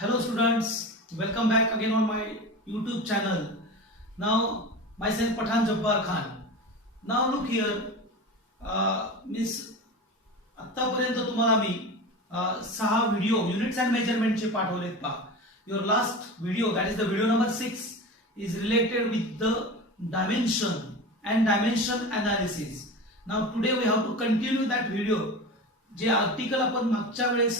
Hello students, welcome back again on my YouTube channel. Now myself Pathan Jabbar Khan. Now look here, Miss आतापर्यंत तुम्हाला मी 6 video units and मेजरमेंटचे पाठवलेत पहा. Your last video, that is the video number 6, is related with the dimension and dimension analysis. Now today we have to continue that video. J article आपण मागच्या वेळेस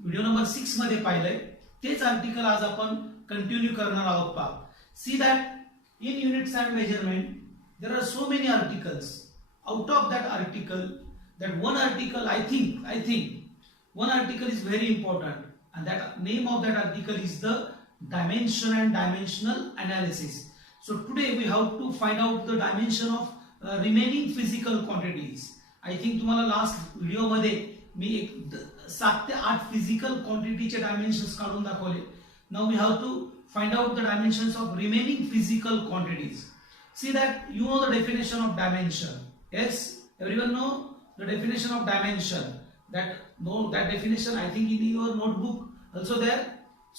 video number 6 मध्ये पाहिलंय तेच article आज आपण continue करणार आहोत पहा. See that in units and measurement there are so many articles. Out of that article, that one article I think one article is very important, and that name of that article is the dimension and dimensional analysis. So today we have to find out the dimension of remaining physical quantities. I think तुम्हाला last video मध्ये मी 7 ते 8 physical क्वांटिटीचे dimensions काढून दाखवले. Now we have to find out the dimensions of remaining physical quantities. See that you know the definition of dimension. Yes, everyone know the definition of dimension. That definition I think in your notebook also there.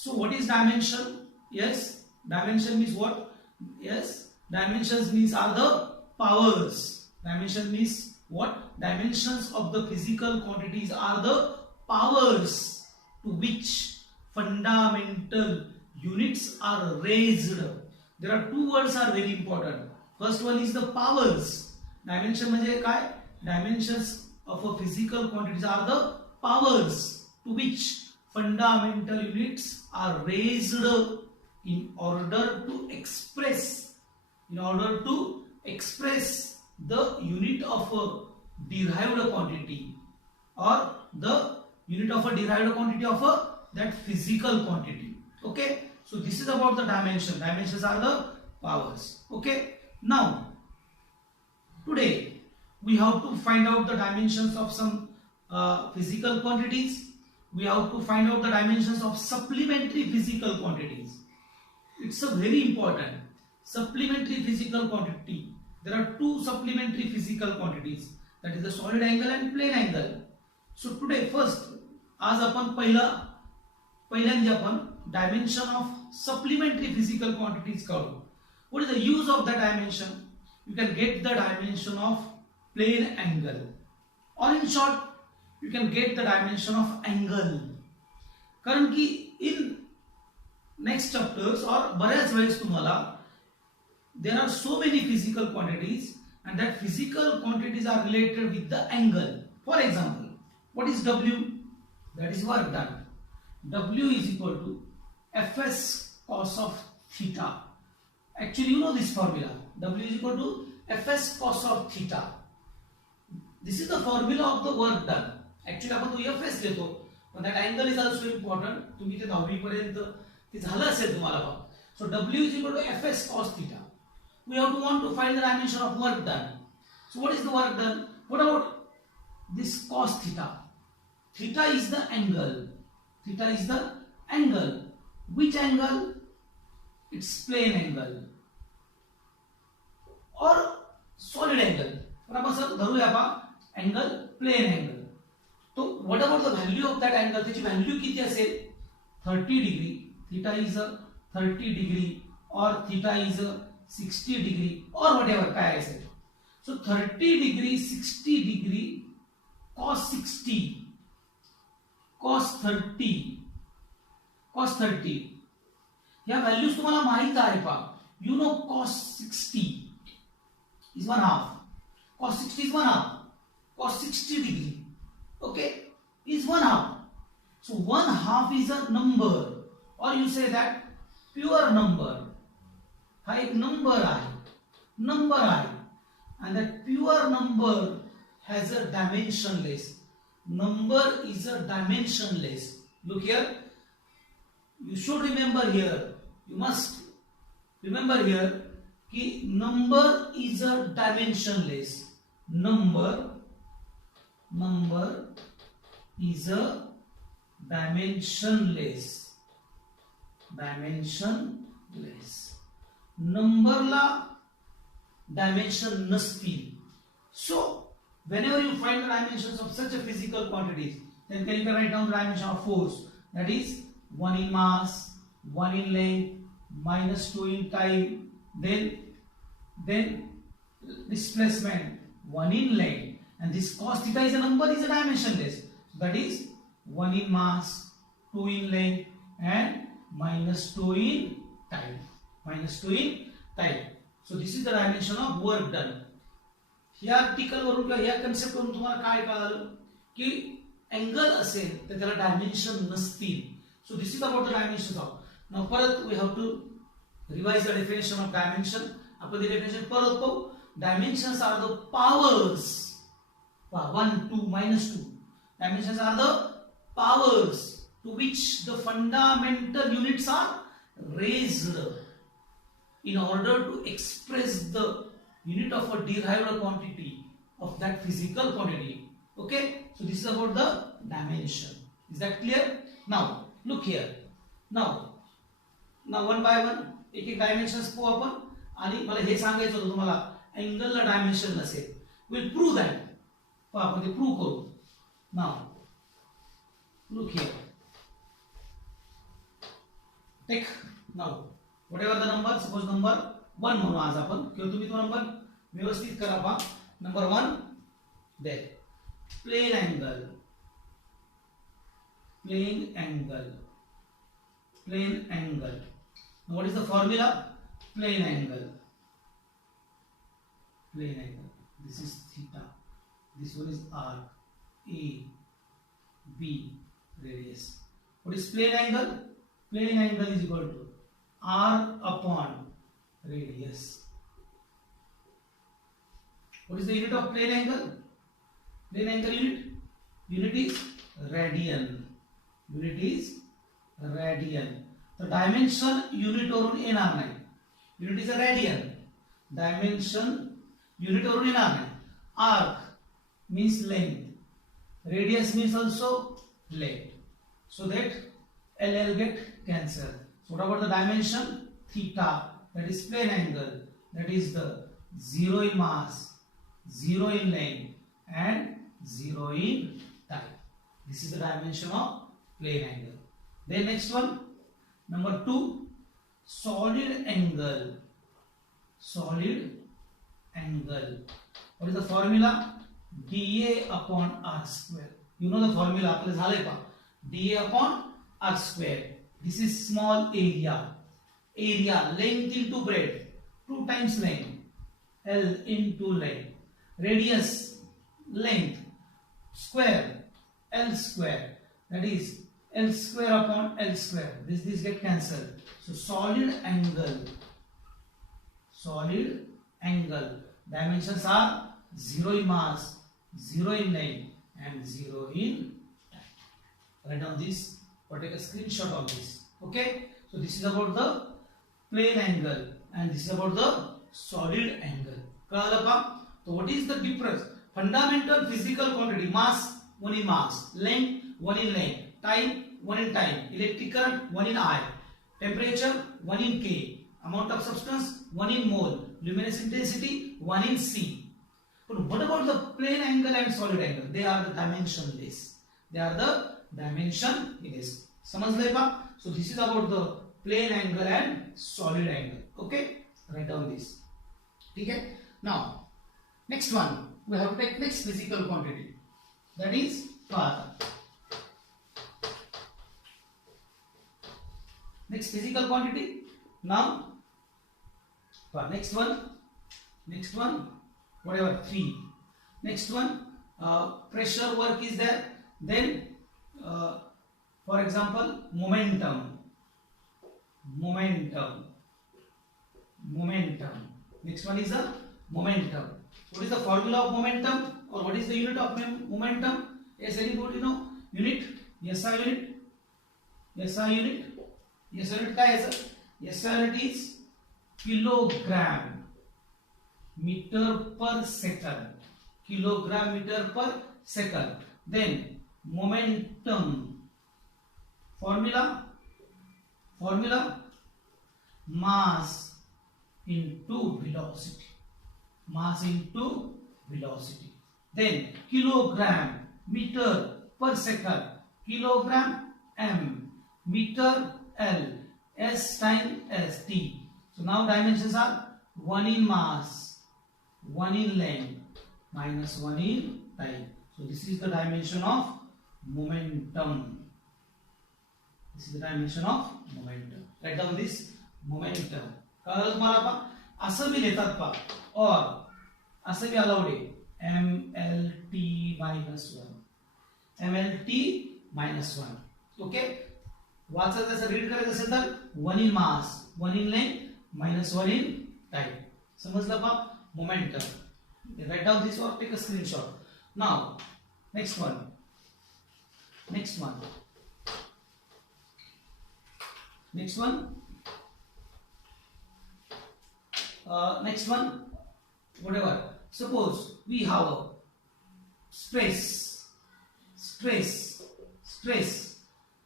So what is dimension? Yes, dimension means what? Yes, dimensions means are the powers. Dimension means what? Dimensions of the physical quantities are the powers to which fundamental units are raised. There are two words are very important. First one is the powers. Dimension म्हणजे काय? Dimensions of a physical quantities are the powers to which fundamental units are raised in order to express the unit of a derived quantity, or the unit of a derived quantity of that physical quantity. Okay, so this is about the dimension. Dimensions are the powers. Okay, now today we have to find out the dimensions of some physical quantities. We have to find out the dimensions of supplementary physical quantities. It's a very important supplementary physical quantity. There are two supplementary physical quantities, that is the solid angle and plane angle. So today first आज आपण पहिल्यांदा आपण dimension of supplementary physical quantities काढू. What is the use of the dimension? You can get the dimension of plane angle, or in short you can get the dimension of angle. कारण की in next chapters or बऱ्याच वेळेस तुम्हाला there are so many physical quantities, and that physical quantities are related with the angle. For example, what is W? That is work done. W is equal to Fs cos of theta. Actually you know this formula. W is equal to Fs cos of theta. This is the formula of the work done. Actually आपण तो Fs घेतो, पण that angle is also important. तुम्ही ते 10वी पर्यंत ते झालं असेल तुम्हाला बघा. So W is equal to Fs cos theta. We have to want to find the dimension of work done. So what is the work done? What about this cos theta? Theta is the angle. Theta is the angle. Which angle? It's plane angle or solid angle. पण आपण sir धरूया बा angle plane angle. तो what about the value of that angle? त्याची value किती असेल? 30 degree. Theta is a 30 degree or theta is a 60 degree or whatever काय असेल. So 30 degree, 60 degree, cos 60, cos 30 या व्हॅल्यूज तुम्हाला माहित आहे पहा. You know cos 60 is 1/2. Cos 60 is 1/2. Cos 60 degree, okay, is 1/2. So 1/2 is a number, or you say that pure number. हा एक number आहे, and that pure number has a dimensionless. Number is a dimensionless. Look here, you should remember here, you must remember here कि number is a dimensionless. Number is a dimensionless. Number ला dimension नसतील. So whenever you find the dimensions of such a physical quantities, then can you write down the dimension of force? That is 1 in mass, 1 in length, minus 2 in time, then displacement 1 in length, and this cos theta is a number, is a dimensionless. So that is 1 in mass, 2 in length, and minus 2 in time. Minus 2 in time. So this is the dimension of work done. ह्या article वरून किंवा ह्या concept वरून तुम्हाला काय कळालं की angle असेल तर त्याला डायमेन्शन नसतील. So this is about the dimensions of. Now परत we have to revise the definition of dimension. आपण ती डेफिनेशन परत पाहू. Dimensions are the powers 1 2 -2. Dimensions are the powers to which the fundamental units are raised in order to express the unit of a derived quantity of that physical quantity. Okay, so this is about the dimension. Is that clear? Now look here. Now one by one एक dimensions पाहू आपण. आणि मला हे सांगायचं होतं तुम्हाला angle ला dimension नसेल. Will prove that. आपण ते प्रूव्ह करू. Now look here. Take now whatever the number, suppose number 1 म्हणू आज आपण, किंवा तुम्ही तो नंबर व्यवस्थित करा पहा. Number 1 there, plane angle, now what is the formula? Plane angle, this is theta, this one is r, a, b, radius. What is plane angle? Plane angle is equal to r upon radius. What is the unit of plane angle? Plane angle unit is radian. The dimension unit वरून येणार नाही. Unit is a radian. Dimension unit वरून येणार नाही. Arc means length. Radius means also length. So that LL get cancelled. So what about the dimension? Theta, that is plane angle, that is the 0 in mass, 0 in length, and 0 in time. This is the dimension of plane angle. Then next one, number 2, solid angle. What is the formula? dA upon r square. You know the formula. आपले झाले पहा. dA upon r square. This is small area, length into breadth, 2 times length, L into length, radius, length, square, L square, that is L square upon L square. This get cancelled. So solid angle, dimensions are 0 in mass, 0 in length, and 0 in time. Write down this or take a screenshot of this. Okay, so this is about the plane angle and this is about the solid angle. कळालं का? So what is the difference? Fundamental physical quantity: mass 1 in mass, length 1 in length, time 1 in time, electric current 1 in I, temperature 1 in K, amount of substance 1 in mole, luminous intensity 1 in C. But what about the plane angle and solid angle? They are the dimensionless. समजलंय का? So this is about the plane angle and solid angle. Okay, write down this. ठीक है? Now next one, we have to take next physical quantity, that is path. Next physical quantity. Now next one whatever 3. Next one, pressure work is there. Then for example, momentum. Next one is the momentum. What is the formula of momentum, or what is the unit of momentum? Yes, anybody know? Unit? SI unit. SI unit काय आहे sir? SI unit is kilogram meter per second. Kilogram meter per second. Then momentum formula mass into velocity. Then kilogram meter per second, kilogram m meter L, S time S, T. So now dimensions are 1 in mass, 1 in length, minus 1 in time. So this is the dimension of momentum. This is the dimension of momentum. Write down this momentum. कळलं तुम्हाला पा असं भी लिहितात पा और असं भी अलाउड आहे MLT -1, MLT -1. ओके, वाचायचं जसं रीड करायचं असेल तर 1 in mass, 1 in length, -1 in time. समजलं पा momentum. Write down this or take a screenshot. Now next one. Next one. Whatever. Suppose we have a stress.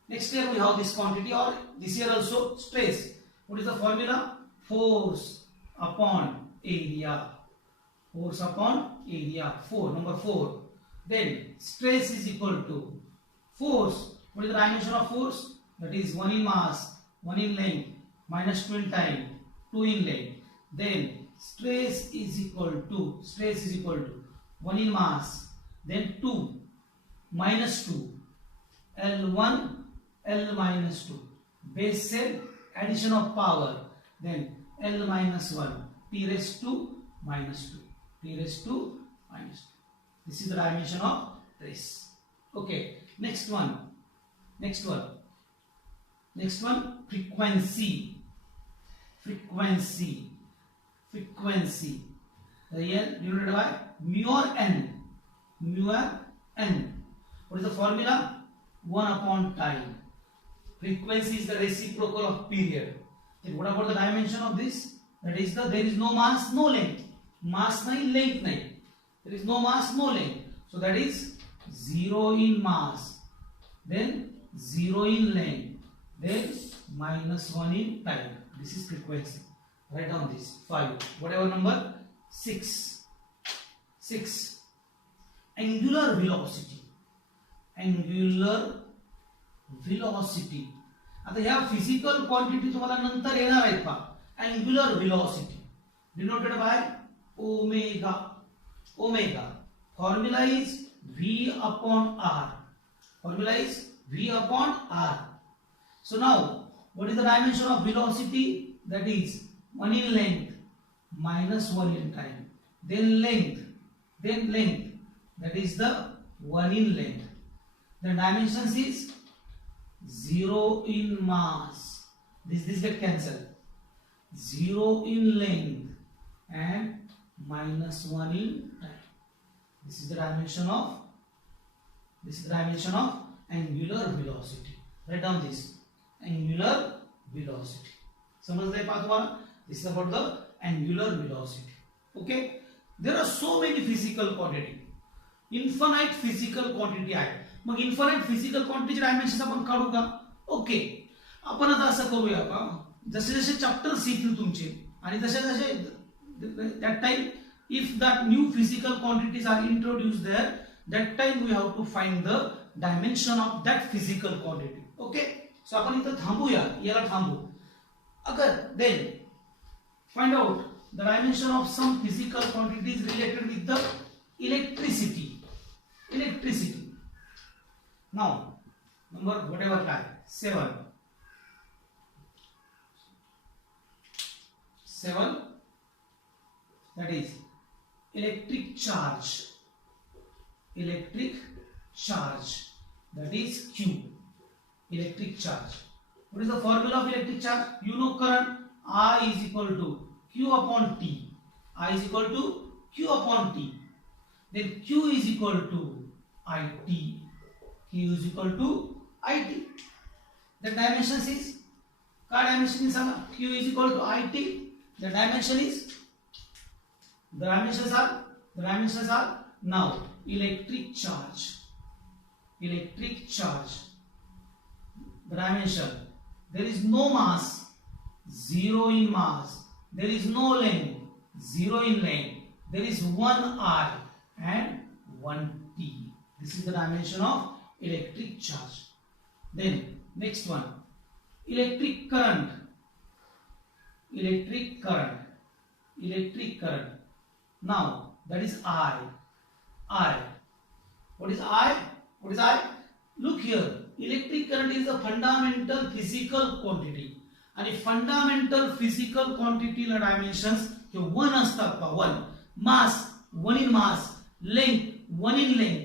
Next year we have this quantity, or this year also stress. What is the formula? Force upon area. Force upon area. 4. Number 4. Then stress is equal to force. What is the dimension of force? That is 1 in mass, 1 in length, minus 2 in time, 2 in length. Then stress is equal to 1 in mass, then 2 minus 2, L1, L minus 2. Base set, addition of power, then L minus 1, T raised to minus 2, T raised to minus 2. This is the dimension of stress. Okay, next one, frequency. Real denoted by mu or n. What is the formula? 1 upon time. Frequency is the reciprocal of period. Then what about the dimension of this? That is there is no mass, no length. Mass nahi, length nahi. There is no mass, no length. So that is 0 in mass, then 0 in length, then -1 in time. This is frequency. Write down this 5. Whatever number 6. Angular velocity. आता ह्या physical quantity तुम्हाला नंतर येणार आहेत पहा. Angular velocity denoted by omega. Formula is V upon R. So now what is the dimension of velocity? That is 1 in length minus 1 in time, then length, that is the 1 in length. The dimensions is 0 in mass, this get cancelled, 0 in length and -1 in time. This is the dimension of angular velocity. Write down this angular velocity. समजलंय पहा तुम्हाला? This is about the angular velocity. Okay, there are so many physical quantity, infinite physical quantity आहे. मग infinite physical quantity dimensions आपण काढू का? Okay, आपण आता असं करूया का, जसे जसे चॅप्टर्स येतील तुमचे आणि जसे जसे that time if that new physical quantities are introduced there, that time we have to find the dimension of that physical quantity. Okay, so आपण इथं थांबूया, याला थांबू. अगर then find out the dimension of some physical quantities related with the electricity. Now number whatever type 7, that is electric charge, that is Q. Electric charge. What is the formula of electric charge? You know current. I is equal to Q upon T. Then Q is equal to IT. The dimensions is, Q is equal to IT. The dimensions are now electric charge. The dimension, there is no mass, 0 in mass, there is no length, 0 in length, there is 1 I and 1 T. This is the dimension of electric charge. Then next one, electric current, electric current, electric current. Now that is I. What is I? What is I? Look here. Electric current is a fundamental physical quantity. आणि fundamental physical क्वांटिटीला dimensions हे 1 असतात पहा. 1 mass 1 in mass, length 1 in length,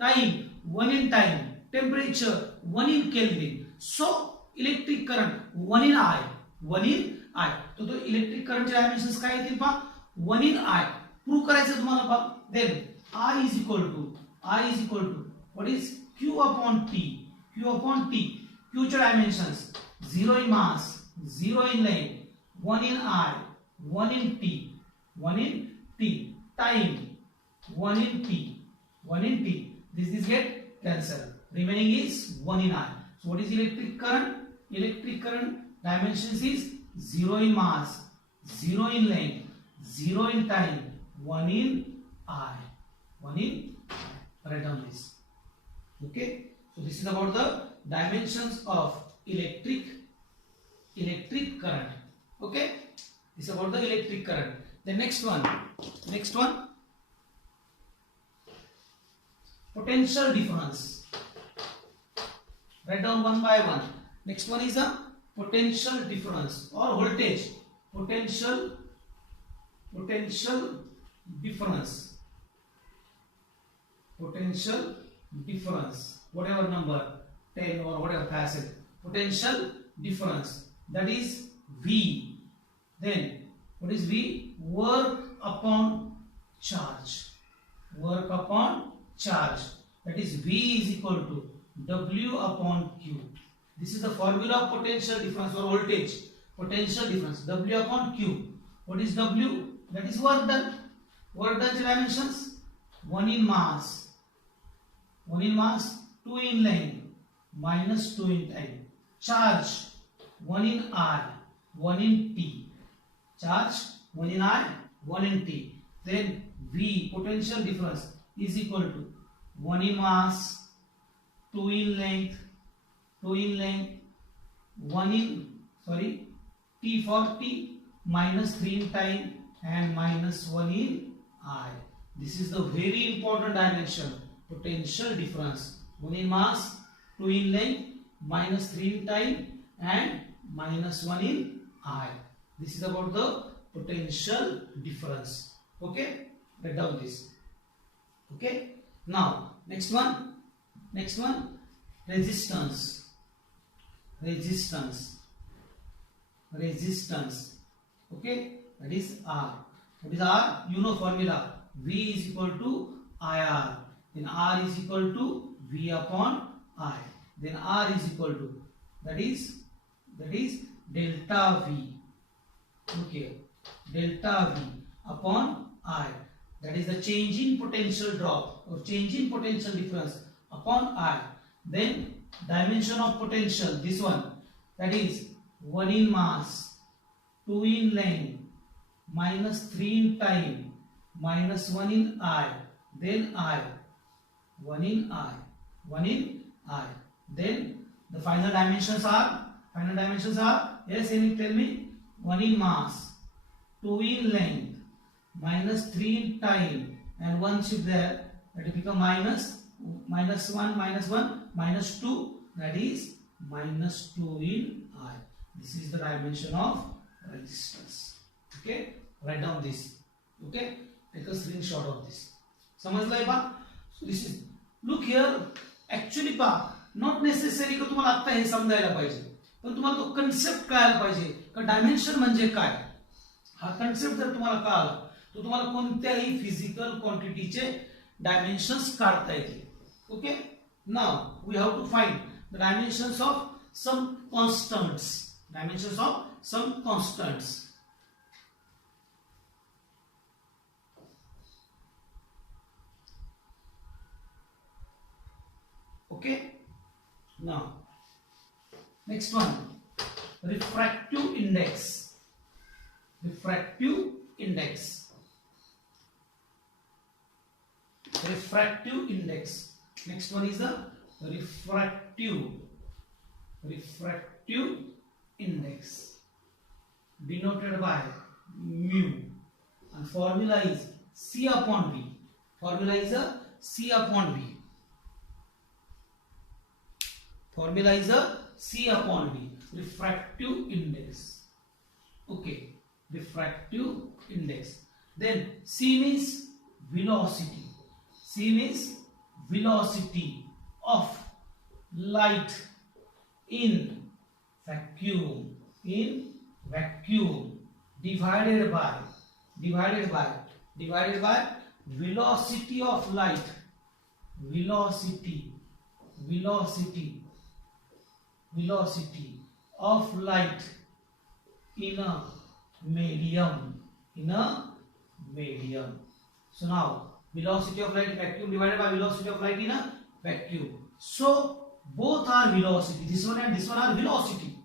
time 1 in time, temperature 1 in kelvin. So electric current 1 in I, 1 in I. तो electric करंटचे dimensions काय येतील पहा 1 इन आय. प्रूव्ह करायचं तुम्हाला पहा. Then I is equal to what is Q upon T. Q upon T. Q चे dimensions 0 in mass, 0 in length, 1 in I, 1 in T, 1 in T. Time 1 in T, 1 in T. This get cancelled. Remaining is 1 in I. So what is electric current? Electric current dimensions is 0 in mass, 0 in length, 0 in time, 1 in I. 1 in I. Write down this. Okay. So this is about the dimensions of electric current. Okay. This is about the electric current. The next one, potential difference. Write down one by one. Next one is a potential difference or voltage. Potential difference. Potential difference, whatever number 10 or whatever facet, potential difference, that is V. Then what is V? Work upon charge. Work upon charge, that is V is equal to W upon Q. This is the formula of potential difference or voltage. Potential difference, W upon Q. What is W? That is work done. Work done dimensions 1 in mass, 1 in mass, 2 in length, minus 2 in time. Charge 1 in I, 1 in T. Charge 1 in I, 1 in T. Then V, potential difference, is equal to 1 in mass, 2 in length, 1 in, T for T, minus 3 in time, and minus 1 in I. This is the very important dimension. Potential difference 1 in mass, 2 in length, minus 3 in time, and minus 1 in I. This is about the potential difference. Okay, write down this. Okay, now next one, resistance. Okay, that is R. What is R? You know formula. V is equal to IR. Then R is equal to V upon I. Then R is equal to that is delta V. Okay, delta V upon I. That is the change in potential drop or change in potential difference upon I. Then dimension of potential, this one, that is 1 in mass, 2 in length, minus 3 in time, minus 1 in I. Then I. 1 in I. Then the final dimensions are, yes, any tell me, 1 in mass, 2 in length, minus 3 in time, and 1 shift there, that will become minus 1, minus 2, that is minus 2 in I. This is the dimension of resistance. Okay, write down this. Okay, take a screenshot of this. समजलंय बा? So this is, look here, actually पहा, not necessary की तुम्हाला आता हे समजायला पाहिजे, पण तुम्हाला तो कन्सेप्ट कळायला पाहिजे का डायमेन्शन म्हणजे काय. हा कन्सेप्ट जर तुम्हाला कळाला तर तुम्हाला कोणत्याही फिजिकल क्वांटिटीचे डायमेन्शन्स काढता येतील. Okay, now we have to find the dimensions of some constants. Okay, now next one, refractive index. Next one is the refractive refractive index denoted by mu, and formula is C upon V. Formula is a C upon V. Formula is a C upon V. Refractive index. Okay, refractive index. Then C means velocity. C means velocity of light in vacuum. In vacuum divided by velocity of light. Velocity of light in a medium. So now velocity of light in vacuum divided by velocity of light in a vacuum. So both are velocity. This one and this one are velocity.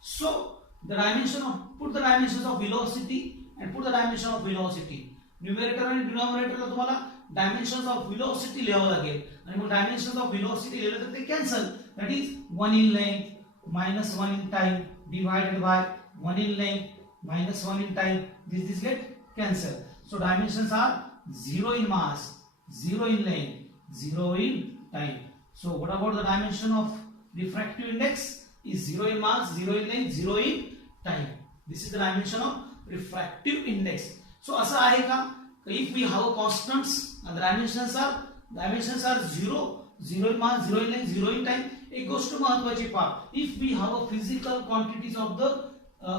So the dimension of, put the dimensions of velocity and put the dimension of velocity. Numerator and denominator ला तुम्हाला dimensions of velocity लिहावं लागेल आणि मग dimensions of velocity लिहिले तर ते cancel. That is 1 in length minus 1 in time divided by 1 in length minus 1 in time. This get cancelled. So dimensions are 0 in mass, 0 in length, 0 in time. So what about the dimension of refractive index? Is 0 in mass, 0 in length, 0 in time. This is the dimension of refractive index. So asa आहे का? If we have constants and the dimensions are 0, 0 in mass, 0 in length, 0 in time. एक गोष्ट महत्त्वाची पहा. If we have a physical quantities of the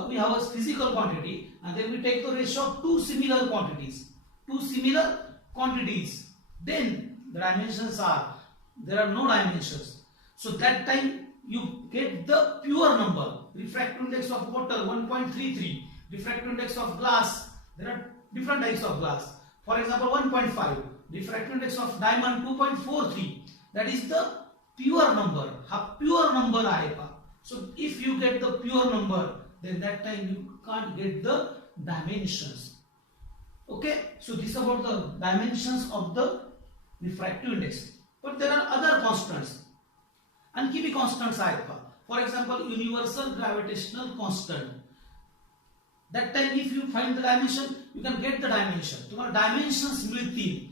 we have a physical quantity and then we take the ratio of two similar quantities. Then the dimensions are, there are no dimensions. So that time you get the pure number. Refractive index of water 1.33. Refractive index of glass, there are different types of glass. For example 1.5. Refractive index of diamond 2.43. That is the pure number. Ha pure number aayega. So if you get the pure number, then that time you can't get the dimensions. Okay, so this is about the dimensions of the refractive index. But there are other constants. आणखी भी constants आहेत का? For example, universal gravitational constant. That time if you find the dimension, you can get the dimension. तुम्हाला dimensions मिळतील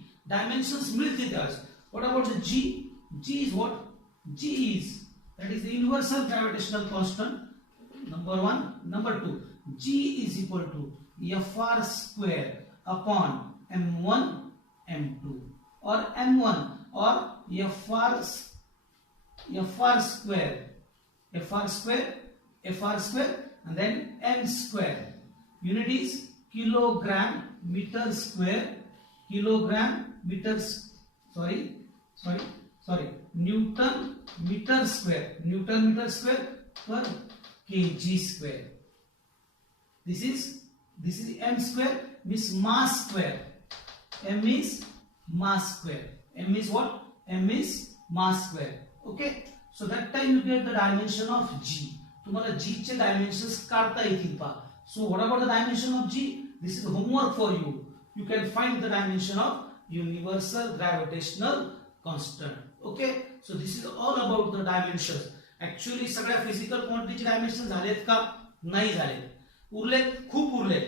त्यावेळेस. What about the G? G is what? G is, that is the universal gravitational constant. Number 1. Number 2, G is equal to Fr square upon M1 M2 or M1 or Fr square and then M square. Unit is kilogram meter square, Newton meter square per kg square. This is M square, means mass square. M is mass square. M is what? M is mass square. Okay, so that time you get the dimension of G. तुम्हाला G चे dimensions काढता येतील पहा. So what about the dimension of G? This is homework for you. You can find the dimension of universal gravitational constant. Okay, so this is all about the dimensions. Actually सगळ्या physical quantity dimensions झालेत का? नाही झालेत. उरलेत, खूप उरलेत.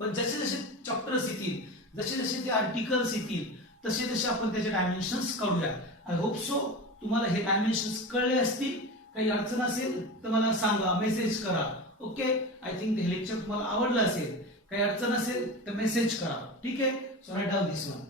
पण जसे जसे chapters येतील, जसे जसे ते आर्टिकल्स येतील, तसे तसे आपण त्याचे डायमेन्शन्स काढूया. आय होप सो तुम्हाला हे डायमेन्शन्स कळले असतील. काही अडचण असेल तर मला सांगा, मेसेज करा. ओके, आय थिंक हे लेक्चर तुम्हाला आवडलं असेल. काही अडचण असेल तर मेसेज करा. ठीक आहे, so write down this one.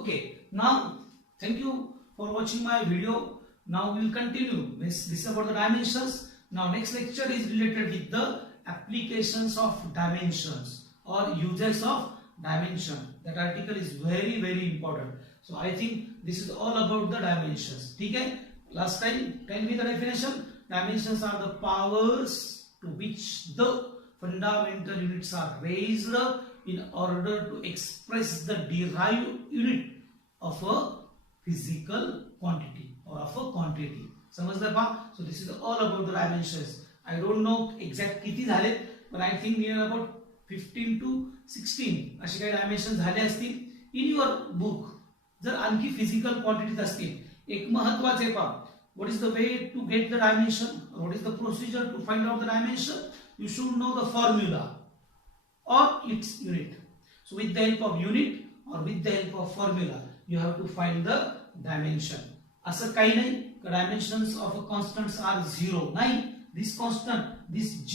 Okay, now thank you for watching my video. Now we will continue. This is about the dimensions. Now next lecture is related with the applications of dimensions or uses of dimension. That article is very important. So I think this is all about the dimensions. Okay? Last time, tell me the definition. Dimensions are the powers to which the fundamental units are raised in order to express the derived unit of a physical quantity or of a quantity. समजलं पहा? So this is all about the dimensions. I don't know exact किती झाले, but I think near about 15 to 16 असे काही dimension झाले असतील in your book. जर आणखी फिजिकल क्वांटिटीज असतील, एक महत्वाचे पहा, what is the way to get the dimension, what is the procedure to find out the dimension. You should know the formula or its unit. So with the help of unit or with the help of formula you have to find the dimension. असं काही नाही dimensions of a constants are 0. नाही, this constant, this g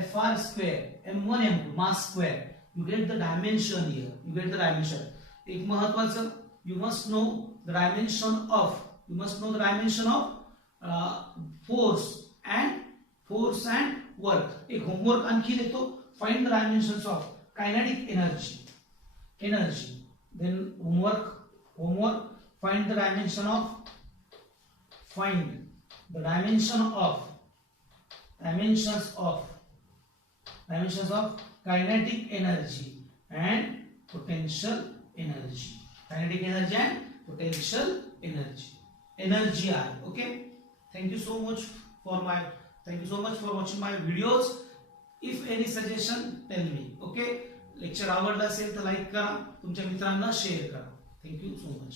fr square m1 m2 mass square, you get the dimension here, you get the dimension. एक महत्वाचं, you must know the dimension of force and work. एक homework आणखी देतो, find the dimensions of kinetic energy. Then homework, find the dimension of kinetic energy and potential energy. Energy are okay. Thank you so much for watching my videos. If any suggestion, tell me. Okay, lecture आवडला असेल तर like करा, तुमच्या मित्रांना share करा. Thank you so much.